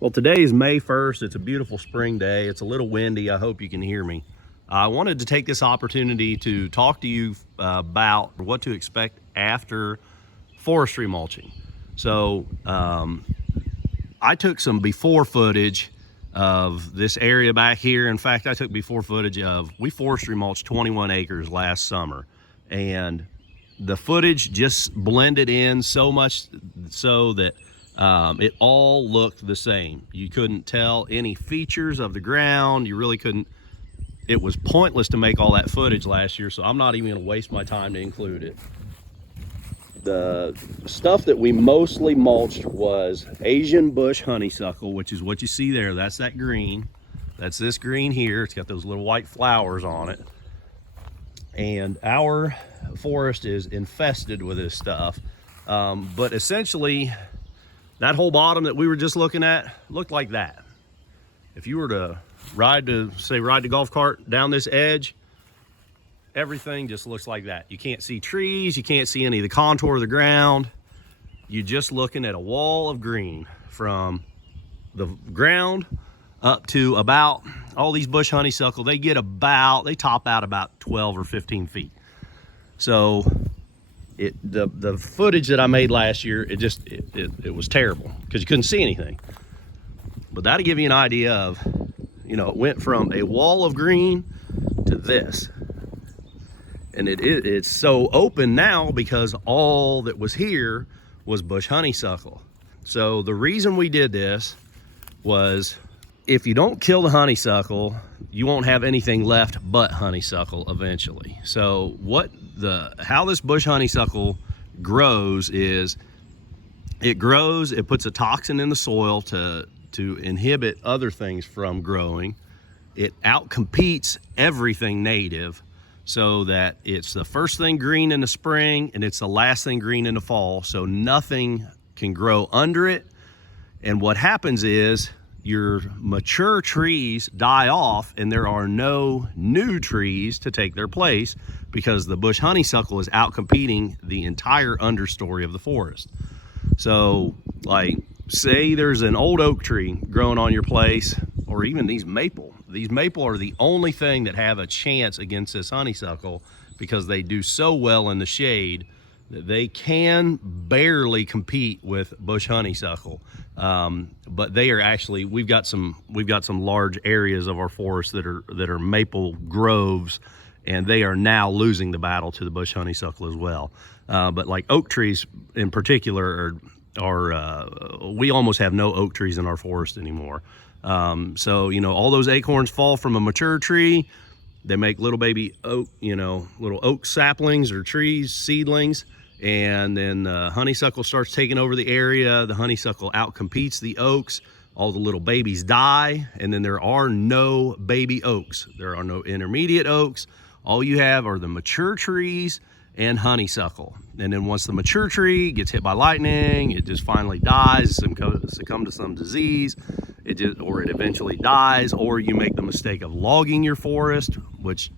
Well, today is May 1st. It's a beautiful spring day. It's a little windy. I hope you can hear me. I wanted to take this opportunity to talk to you about what to expect after forestry mulching. So I took some before footage of this area back here. In fact, I took before footage of, we forestry mulched 21 acres last summer, and the footage just blended in so much so that it all looked the same. You couldn't tell any features of the ground. You really couldn't. It was pointless to make all that footage last year, so I'm not even going to waste my time to include it. The stuff that we mostly mulched was Asian bush honeysuckle, which is what you see there. That's that green. That's this green here. It's got those little white flowers on it. And our forest is infested with this stuff. But essentially, that whole bottom that we were just looking at looked like that. If you were to ride the golf cart down this edge, everything just looks like that. You can't see trees, you can't see any of the contour of the ground. You're just looking at a wall of green from the ground up to about, all these bush honeysuckle, they top out about 12 or 15 feet. So the footage that I made last year, it was terrible because you couldn't see anything. But that'll give you an idea of, it went from a wall of green to this. And it's so open now because all that was here was bush honeysuckle. So the reason we did this was, if you don't kill the honeysuckle, you won't have anything left but honeysuckle eventually. So how this bush honeysuckle grows is, it puts a toxin in the soil to inhibit other things from growing. It outcompetes everything native, so that it's the first thing green in the spring and it's the last thing green in the fall, so nothing can grow under it. And what happens is, your mature trees die off and there are no new trees to take their place because the bush honeysuckle is outcompeting the entire understory of the forest. So, like, say there's an old oak tree growing on your place, or even these maple. These maple are the only thing that have a chance against this honeysuckle because they do so well in the shade that they can barely compete with bush honeysuckle. But they are actually, we've got some large areas of our forest that are maple groves, and they are now losing the battle to the bush honeysuckle as well. But like oak trees in particular we almost have no oak trees in our forest anymore. So, all those acorns fall from a mature tree. They make little baby oak, little oak saplings or trees, seedlings. And then honeysuckle starts taking over the area. The honeysuckle outcompetes the oaks. All the little babies die. And then there are no baby oaks. There are no intermediate oaks. All you have are the mature trees and honeysuckle. And then once the mature tree gets hit by lightning, it just finally dies, succumb to some disease, or it eventually dies, or you make the mistake of logging your forest, which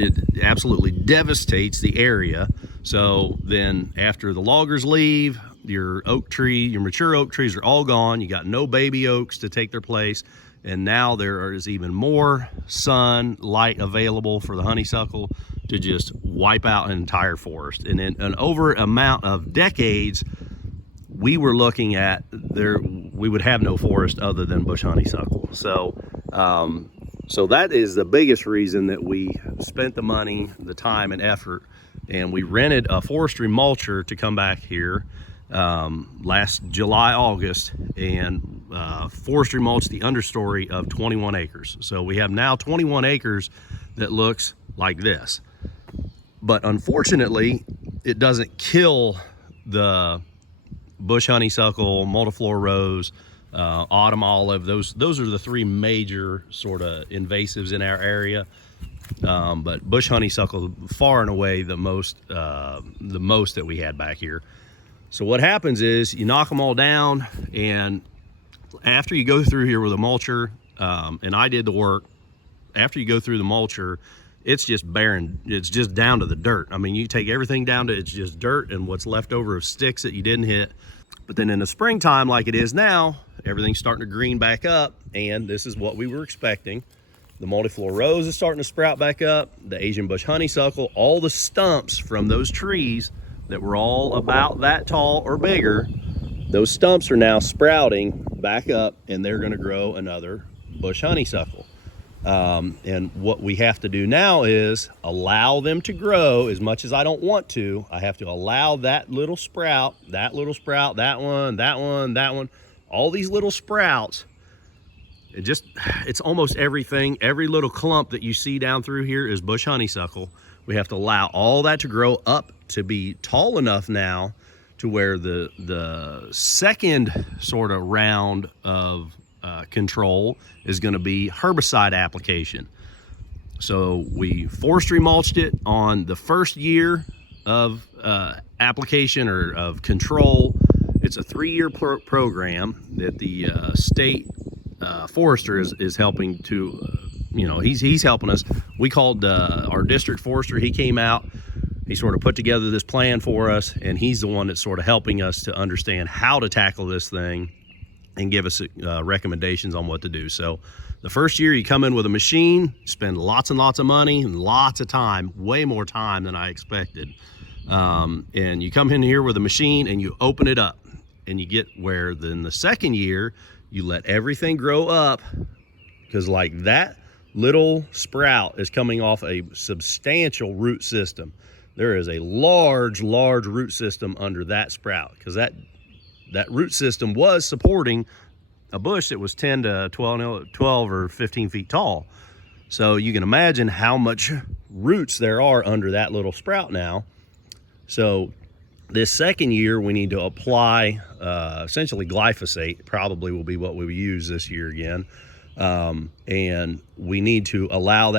it absolutely devastates the area. So then after the loggers leave, your mature oak trees are all gone. You got no baby oaks to take their place. And now there is even more sunlight available for the honeysuckle to just wipe out an entire forest. And in an over amount of decades, we were looking at we would have no forest other than bush honeysuckle. So that is the biggest reason that we spent the money, the time and effort, and we rented a forestry mulcher to come back here last July, August, and forestry mulch the understory of 21 acres. So we have now 21 acres that looks like this. But unfortunately, it doesn't kill the bush honeysuckle, multiflora rose, autumn olive. Those are the three major sort of invasives in our area. But bush honeysuckle, far and away the most that we had back here. So what happens is, you knock them all down, and after you go through here with a mulcher, and I did the work, after you go through the mulcher, it's just barren. It's just down to the dirt. I mean, you take everything down to, it's just dirt and what's left over of sticks that you didn't hit. But then in the springtime, like it is now, everything's starting to green back up, and this is what we were expecting. The multiflora rose is starting to sprout back up, the Asian bush honeysuckle, all the stumps from those trees that were all about that tall or bigger, those stumps are now sprouting back up, and they're going to grow another bush honeysuckle. And what we have to do now is allow them to grow. As much as I don't want to, I have to allow that little sprout, that one, that one, all these little sprouts. It's almost everything. Every little clump that you see down through here is bush honeysuckle. We have to allow all that to grow up to be tall enough now to where the second sort of round of control is going to be herbicide application. So we forestry mulched it on the first year of application or of control. It's a 3-year program that the state forester is helping to, he's helping us. We called our district forester. He came out, he sort of put together this plan for us, and he's the one that's sort of helping us to understand how to tackle this thing and give us recommendations on what to do. So the first year you come in with a machine, spend lots and lots of money and lots of time, way more time than I expected. And you come in here with a machine and you open it up, and you get where then the second year you let everything grow up, because like that little sprout is coming off a substantial root system. There is a large root system under that sprout, because that root system was supporting a bush that was 10 to 12 or 15 feet tall. So you can imagine how much roots there are under that little sprout now. So this second year we need to apply essentially glyphosate, probably will be what we use this year again. And we need to allow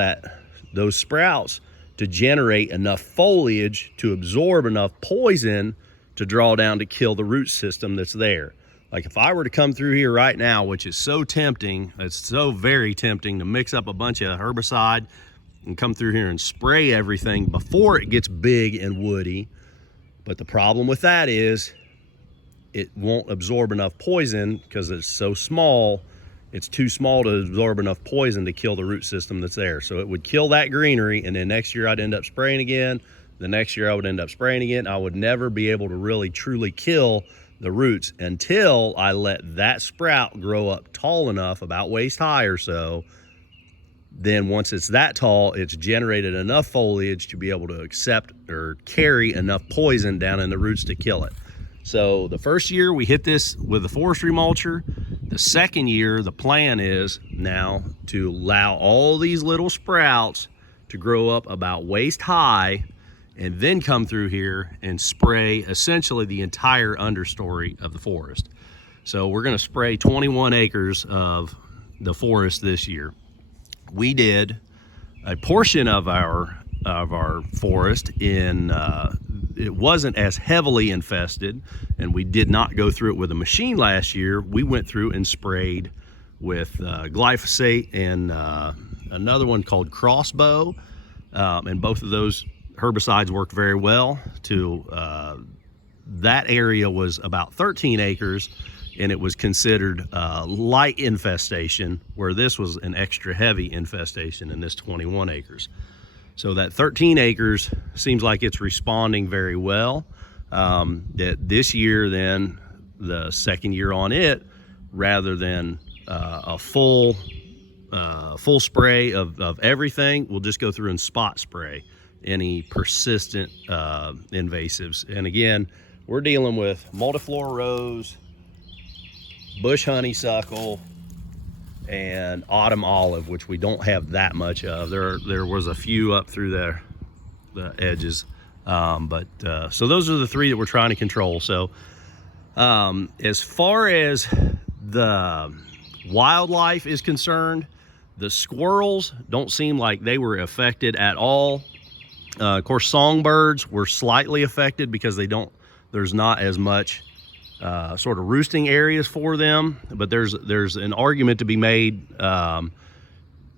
those sprouts to generate enough foliage to absorb enough poison to draw down to kill the root system that's there. Like if I were to come through here right now, which is so tempting, it's so very tempting to mix up a bunch of herbicide and come through here and spray everything before it gets big and woody. But the problem with that is it won't absorb enough poison because it's so small. It's too small to absorb enough poison to kill the root system that's there. So it would kill that greenery, and then next year I'd end up spraying again. The next year I would end up spraying again. I would never be able to really truly kill the roots until I let that sprout grow up tall enough, about waist high or so. Then once it's that tall, it's generated enough foliage to be able to accept or carry enough poison down in the roots to kill it. So the first year we hit this with the forestry mulcher. The second year, the plan is now to allow all these little sprouts to grow up about waist high, and then come through here and spray essentially the entire understory of the forest. So we're going to spray 21 acres of the forest this year. We did a portion of our forest in it wasn't as heavily infested, and we did not go through it with a machine last year. We went through and sprayed with glyphosate and another one called Crossbow, and both of those herbicides worked very well. That area was about 13 acres, and it was considered light infestation, where this was an extra heavy infestation in this 21 acres. So that 13 acres seems like it's responding very well. That this year, then the second year on it, rather than a full spray of everything, we'll just go through and spot spray any persistent invasives. And again, we're dealing with multiflora rose, bush honeysuckle, and autumn olive, which we don't have that much of. There was a few up through the edges, so those are the three that we're trying to control. So as far as the wildlife is concerned, the squirrels don't seem like they were affected at all. Of course, songbirds were slightly affected because there's not as much sort of roosting areas for them, but there's an argument to be made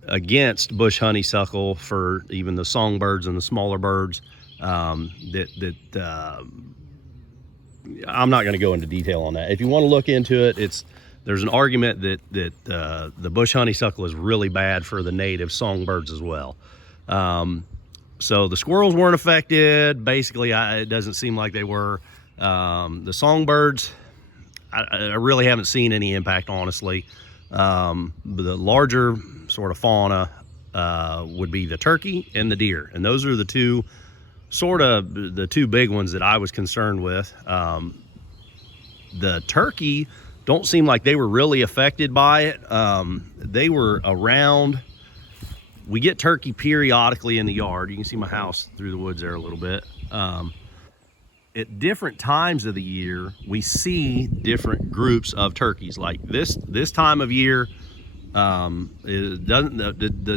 against bush honeysuckle for even the songbirds and the smaller birds, that I'm not going to go into detail on that. If you want to look into it, there's an argument that the bush honeysuckle is really bad for the native songbirds as well. So the squirrels weren't affected. Basically, it doesn't seem like they were. The songbirds, I really haven't seen any impact, honestly. The larger sort of fauna would be the turkey and the deer, and those are the two big ones that I was concerned with. The turkey don't seem like they were really affected by it. They were around. We get turkey periodically in the yard. You can see my house through the woods there a little bit. At different times of the year, we see different groups of turkeys. Like this time of year, the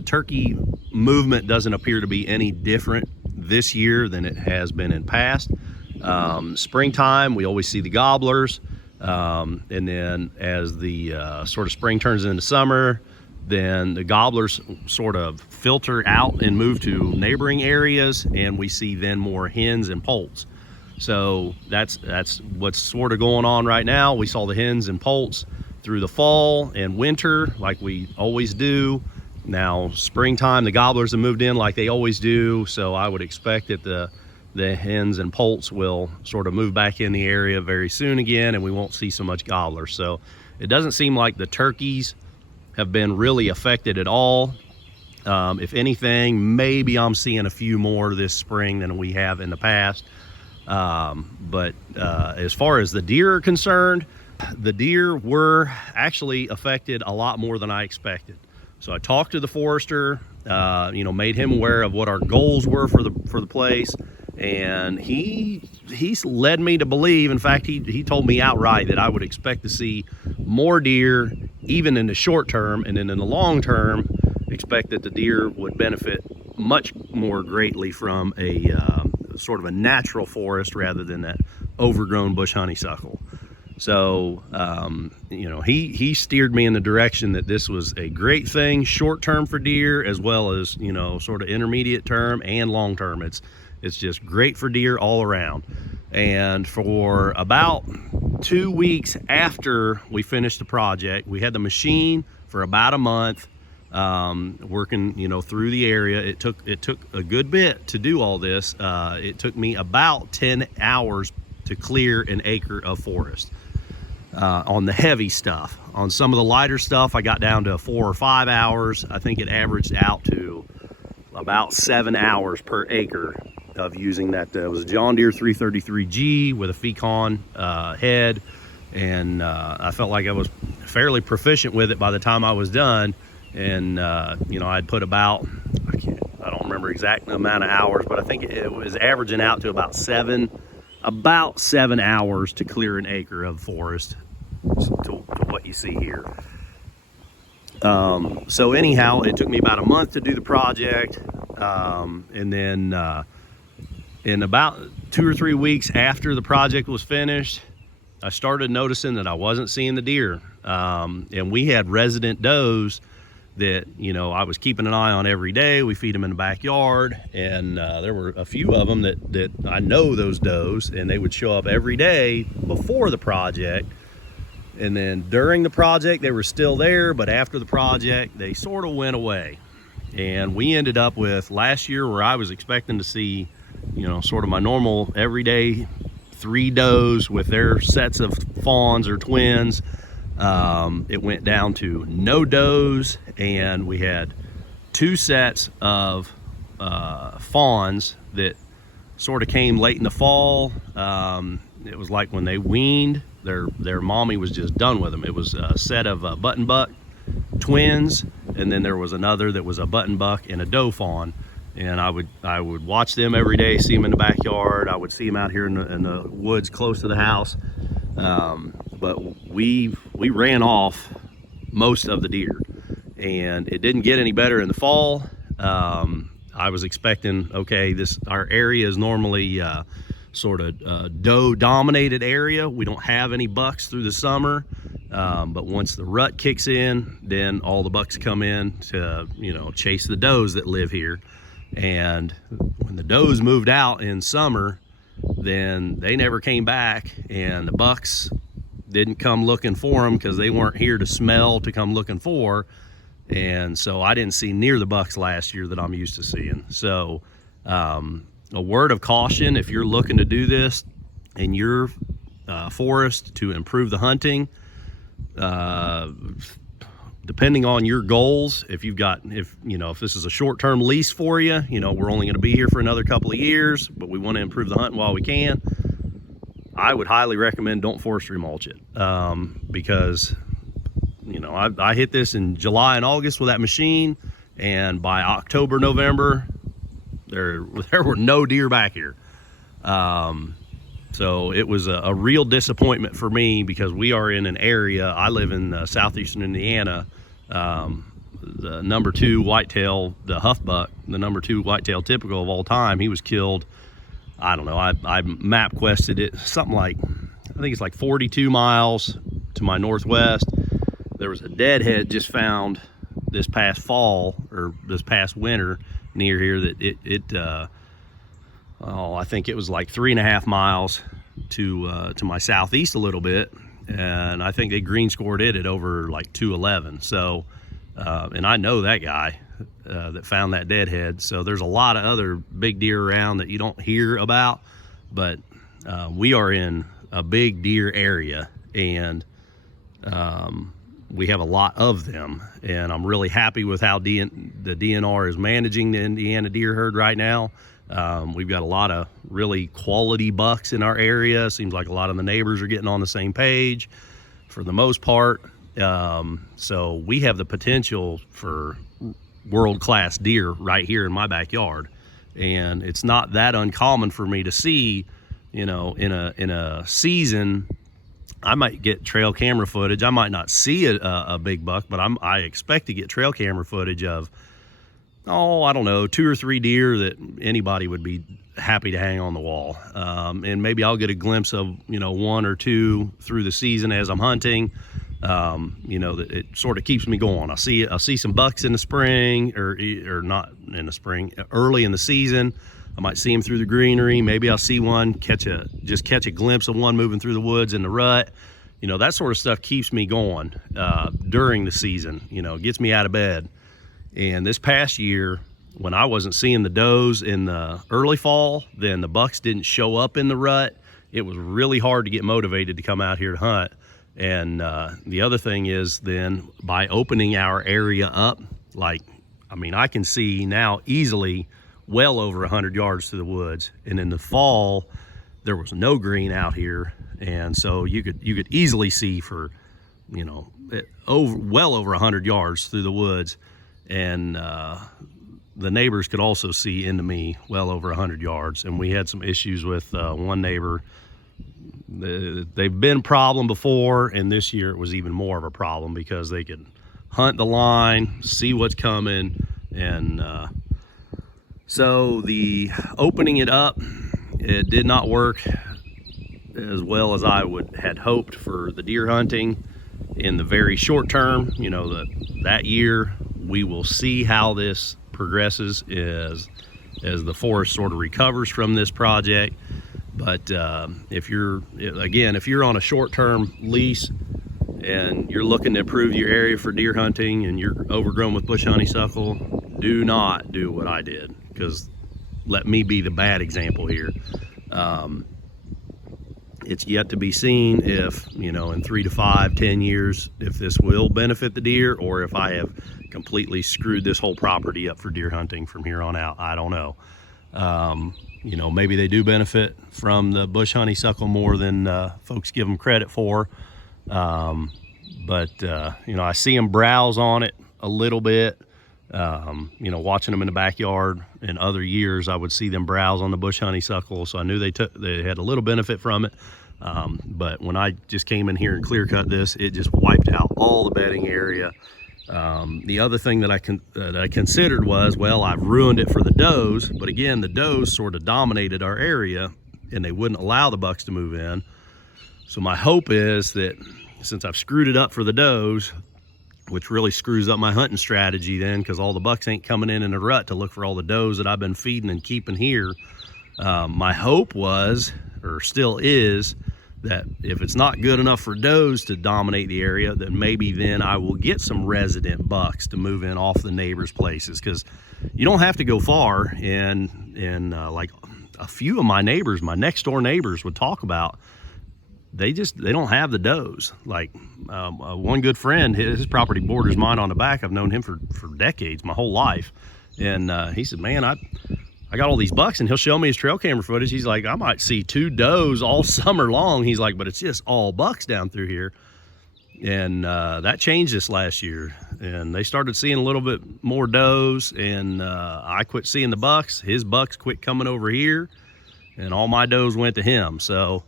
turkey movement doesn't appear to be any different this year than it has been in past. Springtime, we always see the gobblers. And then as the sort of spring turns into summer, then the gobblers sort of filter out and move to neighboring areas, and we see then more hens and poults. So that's what's sort of going on right now. We saw the hens and poults through the fall and winter like we always do. Now springtime, the gobblers have moved in like they always do, so I would expect that the hens and poults will sort of move back in the area very soon again, and we won't see so much gobblers. So it doesn't seem like the turkeys have been really affected at all. If anything, maybe I'm seeing a few more this spring than we have in the past. But as far as the deer are concerned, the deer were actually affected a lot more than I expected. So I talked to the forester, made him aware of what our goals were for the place, and he's led me to believe, in fact, he told me outright that I would expect to see more deer even in the short term, and then in the long term, expect that the deer would benefit much more greatly from a sort of a natural forest rather than that overgrown bush honeysuckle. So, he steered me in the direction that this was a great thing short term for deer, as well as, sort of intermediate term and long term. It's just great for deer all around. And for about 2 weeks after we finished the project, we had the machine for about a month, working, through the area. It took a good bit to do all this. It took me about 10 hours to clear an acre of forest. On the heavy stuff. On some of the lighter stuff, I got down to 4 or 5 hours. I think it averaged out to about 7 hours per acre of using that. It was a John Deere 333G with a Fecon head, and I felt like I was fairly proficient with it by the time I was done. And I'd put about, I don't remember exact amount of hours, but I think it was averaging out to about 7 hours to clear an acre of forest, to what you see here. So anyhow, it took me about a month to do the project, and then in about 2 or 3 weeks after the project was finished, I started noticing that I wasn't seeing the deer, and we had resident does that I was keeping an eye on every day. We feed them in the backyard, and there were a few of them that I know those does, and they would show up every day before the project, and then during the project they were still there, but after the project they sort of went away. And we ended up with last year, where I was expecting to see sort of my normal everyday 3 does with their sets of fawns or twins. It went down to no does, and we had 2 sets of fawns that sort of came late in the fall. It was like when they weaned, their mommy was just done with them. It was a set of button buck twins, and then there was another that was a button buck and a doe fawn. And I would watch them every day, see them in the backyard. I would see them out here in the woods close to the house. But we ran off most of the deer, and it didn't get any better in the fall. I was expecting, okay, our area is normally sort of doe dominated area. We don't have any bucks through the summer, but once the rut kicks in, then all the bucks come in to chase the does that live here. And when the does moved out in summer, then they never came back, and the bucks didn't come looking for them because they weren't here to smell to come looking for. And so I didn't see near the bucks last year that I'm used to seeing. So a word of caution, if you're looking to do this in your forest to improve the hunting, depending on your goals, if this is a short-term lease for you, we're only going to be here for another couple of years, but we want to improve the hunting while we can, I would highly recommend don't forestry mulch it, because I hit this in July and August with that machine, and by October, November, there were no deer back here. So it was a real disappointment for me, because we are in an area, I live in southeastern Indiana, the number 2 whitetail, the huff buck, the number 2 whitetail typical of all time, he was killed, I don't know, I map quested it, something like, I think it's like 42 miles to my northwest. There was a deadhead just found this past fall, or this past winter, near here, that I think it was like 3.5 miles to my southeast a little bit, and I think they green scored it at over like 211. So, and I know that guy that found that deadhead. So there's a lot of other big deer around that you don't hear about, but we are in a big deer area, and we have a lot of them, and I'm really happy with how the DNR is managing the Indiana deer herd right now. We've got a lot of really quality bucks in our area. Seems like a lot of the neighbors are getting on the same page for the most part. So we have the potential for world-class deer right here in my backyard, and it's not that uncommon for me to see, in a season, I might get trail camera footage. I might not see a big buck, but I expect to get trail camera footage of, I don't know, 2 or 3 deer that anybody would be happy to hang on the wall. And maybe I'll get a glimpse of, 1 or 2 through the season as I'm hunting. That it sort of keeps me going. I'll see some bucks in the spring, or not in the spring, early in the season. I might see them through the greenery. Maybe I'll see one, catch a glimpse of one moving through the woods in the rut. That sort of stuff keeps me going during the season, gets me out of bed. And this past year, when I wasn't seeing the does in the early fall, then the bucks didn't show up in the rut. It was really hard to get motivated to come out here to hunt. And the other thing is, then by opening our area up, I can see now easily well over 100 yards to the woods. And in the fall, there was no green out here, and so you could easily see for well over 100 yards through the woods. And the neighbors could also see into me well over 100 yards. And we had some issues with one neighbor. They've been a problem before, and this year it was even more of a problem, because they could hunt the line, see what's coming. And so the opening it up, it did not work as well as I had hoped for the deer hunting in the very short term. That year we will see how this progresses as the forest sort of recovers from this project. But if you're on a short-term lease and you're looking to improve your area for deer hunting, and you're overgrown with bush honeysuckle, do not do what I did, because let me be the bad example here. It's yet to be seen if, in 3 to 5, 10 years, if this will benefit the deer, or if I have completely screwed this whole property up for deer hunting from here on out. I don't know. Maybe they do benefit from the bush honeysuckle more than folks give them credit for. But I see them browse on it a little bit. Watching them in the backyard in other years, I would see them browse on the bush honeysuckle, so I knew they had a little benefit from it. But when I just came in here and clear cut this, it just wiped out all the bedding area. The other thing that I considered was, well, I've ruined it for the does, but again, the does sort of dominated our area, and they wouldn't allow the bucks to move in. So my hope is that since I've screwed it up for the does, which really screws up my hunting strategy then, because all the bucks ain't coming in a rut to look for all the does that I've been feeding and keeping here, My hope was, or still is, that if it's not good enough for does to dominate the area, then maybe then I will get some resident bucks to move in off the neighbors' places, because you don't have to go far. And like a few of my neighbors, my next door neighbors, would talk about, they don't have the does. Like one good friend, his property borders mine on the back. I've known him for decades, my whole life. And he said, man, I got all these bucks, and he'll show me his trail camera footage. He's like, I might see 2 does all summer long. He's like, but it's just all bucks down through here. And that changed this last year, and they started seeing a little bit more does, and I quit seeing the bucks. His bucks quit coming over here, and all my does went to him. So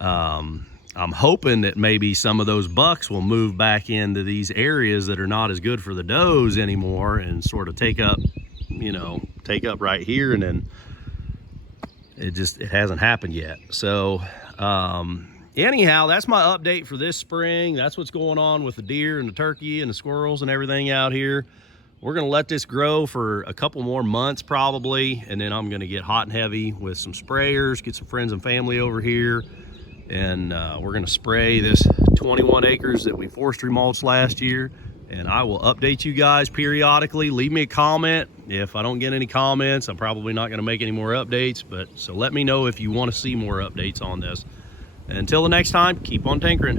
I'm hoping that maybe some of those bucks will move back into these areas that are not as good for the does anymore, and sort of take up right here. And then it hasn't happened yet. So anyhow, that's my update for this spring. That's what's going on with the deer and the turkey and the squirrels and everything out here. We're gonna let this grow for a couple more months probably, and then I'm gonna get hot and heavy with some sprayers, get some friends and family over here, and we're gonna spray this 21 acres that we forestry mulched last year. And I will update you guys periodically. Leave me a comment. If I don't get any comments, I'm probably not gonna make any more updates, so let me know if you wanna see more updates on this. Until the next time, keep on tinkering.